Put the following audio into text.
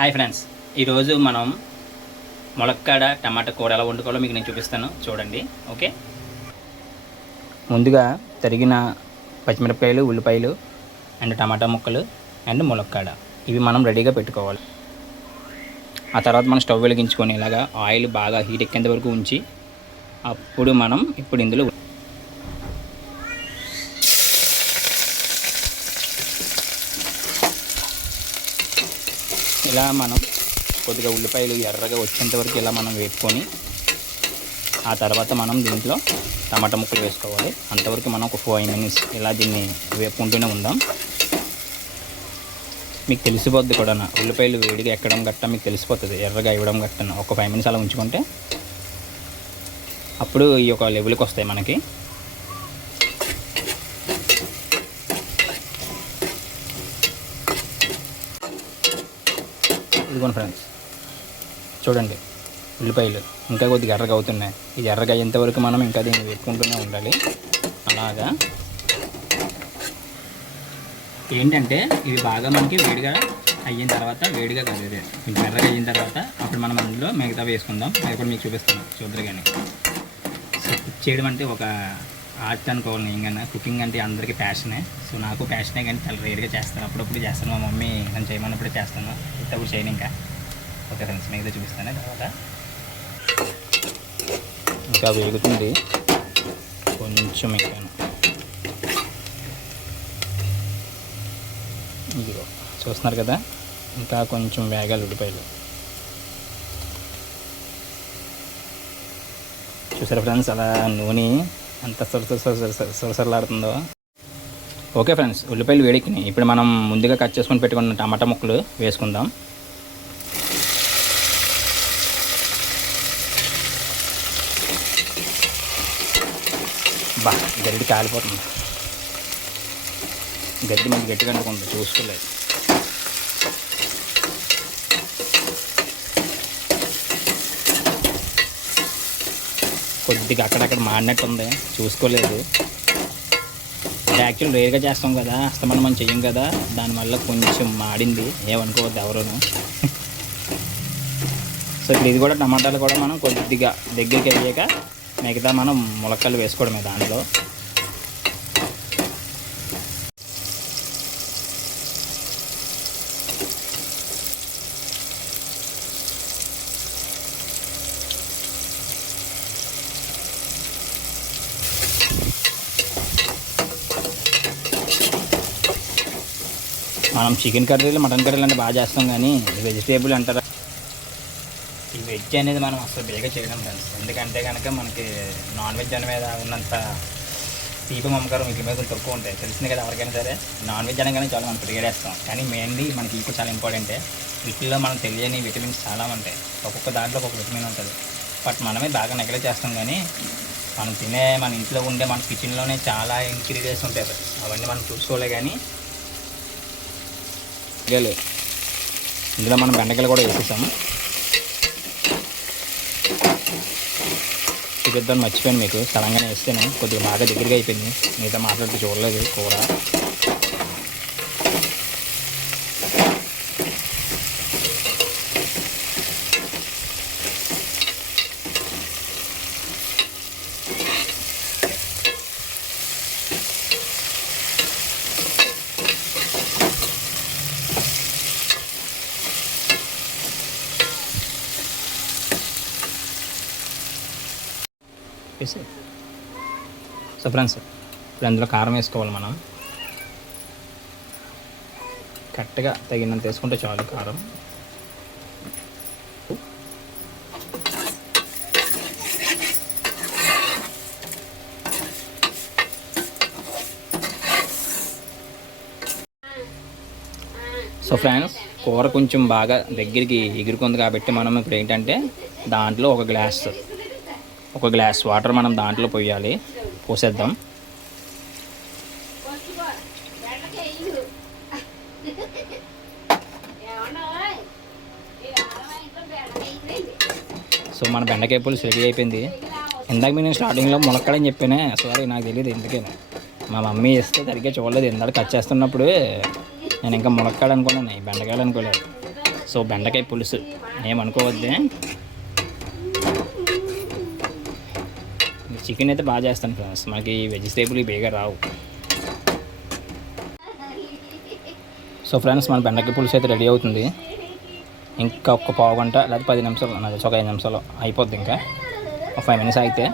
Hi friends, ఈరోజు మనం ములక్కాడ టమాటా కూర ఎలా వండుకోవాలో మీకు నేను చూపిస్తాను, చూడండి. ఓకే, ముందుగా తరిగిన పచ్చిమిరపకాయలు, ఉల్లిపాయలు అండ్ టమాటా ముక్కలు అండ్ ములక్కాడ ఇవి మనం రెడీగా పెట్టుకోవాలి. ఆ తర్వాత మనం స్టవ్ వెలిగించుకొని ఇలాగా ఆయిల్ బాగా హీట్ ఎక్కేంత వరకు ఉంచి అప్పుడు మనం ఇందులో ఇలా మనం కొద్దిగా ఉల్లిపాయలు ఎర్రగా వచ్చేంత వరకు ఇలా మనం వేపుకొని ఆ తర్వాత మనం దీంట్లో టమాటా ముక్కలు వేసుకోవాలి. అంతవరకు మనం ఒక 5 minutes ఇలా దీన్ని వేపుకుంటూనే ఉందాం. మీకు తెలిసిపోద్ది కూడా, ఉల్లిపాయలు వేడిగా ఎక్కడం గట్ట మీకు తెలిసిపోతుంది, ఎర్రగా ఇవ్వడం గట్టన ఒక 5 minutes అలా ఉంచుకుంటే అప్పుడు ఈ యొక్క లెవెల్కి వస్తాయి మనకి. ఇదిగోండి ఫ్రెండ్స్, చూడండి ఉల్లిపాయలు ఇంకా కొద్దిగా ఎర్రగా అవుతున్నాయి. ఇది ఎర్రగా అయ్యేంతవరకు మనం ఇంకా దీన్ని వేపుకుంటూనే ఉండాలి. అలాగా ఏంటంటే ఇవి బాగా మనకి వేడిగా అయిన తర్వాత, వేడిగా కాదు ఇది కొంచెం ఎర్రగా అయిన తర్వాత అప్పుడు మనం అందులో మిగతా వేసుకుందాం. అది కూడా మీకు చూపిస్తాను, చూద్దరు. కానీ కుక్ చేయడం అంటే ఒక ఆర్ట్ అనుకోవాలి. నేను కుకింగ్ అంటే అందరికీ ప్యాషనే. సో నాకు ప్యాషనే, కానీ చాలా రేర్గా చేస్తాను. అప్పుడప్పుడు చేస్తాను, మా మమ్మీ నన్ను చేయమన్నప్పుడే చేస్తాను, ఇప్పుడు చేయను ఇంకా. ఓకే ఫ్రెండ్స్, మిగతా చూపిస్తాను. తర్వాత ఇంకా వేగుతుంది కొంచెం ఎక్కాను. ఇదిగో చూస్తున్నారు కదా, ఇంకా కొంచెం వేగాలి ఉల్లిపాయలు. చూసారా ఫ్రెండ్స్, అలా నూనె అంత సొరసొరలాడుతుందో. ఓకే ఫ్రెండ్స్, ఉల్లిపాయలు వేడెక్కినాయి. ఇప్పుడు మనం ముందుగా కట్ చేసుకొని పెట్టుకున్న టమాటా ముక్కలు వేసుకుందాం. గడ్డి కాలిపోతుంది, గడ్డి మనకి గట్టిగా అనుకుంటుంది, చూసుకోలేదు. కొద్దిగా అక్కడక్కడ మాడినట్టు ఉంది, చూసుకోలేదు. యాక్చువల్ రేర్గా చేస్తాం కదా, అస్తమానం మనం చెయ్యం కదా, దానివల్ల కొంచెం మాడింది, ఏమనుకోవద్దు ఎవరును. సో ఇప్పుడు ఇది కూడా టమాటాలు కూడా మనం కొద్దిగా దగ్గరికి అయ్యాక మిగతా మనం ములక్కాయలు వేసుకోవడమే దాంట్లో. మనం చికెన్ కర్రీలు, మటన్ కర్రీలు అంటే బాగా చేస్తాం, కానీ వెజిటేబుల్ అంటారా, ఈ వెజ్ అనేది మనం అసలు బేగా చేయడం ఫ్రెండ్స్. ఎందుకంటే కనుక మనకి నాన్ వెజ్ అనే మీద ఉన్నంత తీపి మమకారం వీటి మీద కొంచెం తక్కువ ఉంటాయి, తెలిసింది కదా ఎవరికైనా సరే. నాన్ వెజ్ అనగానే చాలా మనం ప్రిగేస్తాం, కానీ మెయిన్లీ మనకి ఇప్పుడు చాలా ఇంపార్టెంటే. వీటిల్లో మనం తెలియని విటమిన్స్ చాలా ఉంటాయి, ఒక్కొక్క దాంట్లో ఒక్కొక్క విటమిన్ ఉంటుంది. బట్ మనమే బాగా నెగ్లెక్ట్ చేస్తాం, కానీ మనం తినే, మన ఇంట్లో ఉండే, మన కిచెన్లోనే చాలా ఇంగ్రీడియంట్స్ ఉంటాయి, అవన్నీ మనం చూసుకోలే. కానీ ఇందులో మనం బెండకాయలు కూడా వేసేసాము. చూపిద్దామని మర్చిపోయాను మీకు, సడన్గానే వేస్తేనే కొద్దిగా బాగా దగ్గరగా అయిపోయింది. మిగతా మాట్లాడుతూ చూడలేదు కూర. సో ఫ్రెండ్స్, ఇప్పుడు అందులో కారం వేసుకోవాలి. మనం కరెక్ట్గా తగినంత వేసుకుంటే చాలు కారం. సో ఫ్రెండ్స్, కూర కొంచెం బాగా దగ్గరికి ఎగురుకుంది కాబట్టి మనం ఇప్పుడు ఏంటంటే దాంట్లో ఒక గ్లాస్ వాటర్ మనం దాంట్లో పోసేద్దాం. సో మన బెండకాయ పులుసు రెడీ అయిపోయింది. ఇందాక నేను స్టార్టింగ్లో ములక్కాడని చెప్పానే, సారీ నాకు తెలియదు ఎందుకని. మా మమ్మీ ఇస్తే సరిగ్గా చూడలేదు. ఇందాక కట్ చేస్తున్నప్పుడు నేను ఇంకా ములక్కాడ అనుకున్నాను, బెండకాయలు అనుకోలేదు. సో బెండకాయ పులుసు ఏమనుకోవద్దే. చికెన్ అయితే బాగా చేస్తాను ఫ్రెండ్స్, మనకి వెజిటేబుల్ బేగా రావు. సో ఫ్రెండ్స్ మన బెండకాయ పులుసు అయితే రెడీ అవుతుంది. ఇంకా ఒక పావు గంట లేదా 10 నిమిషాలు, ఒక 5 నిమిషాలు అయిపోద్ది. ఇంకా ఒక 5 మినిట్స్ అయితే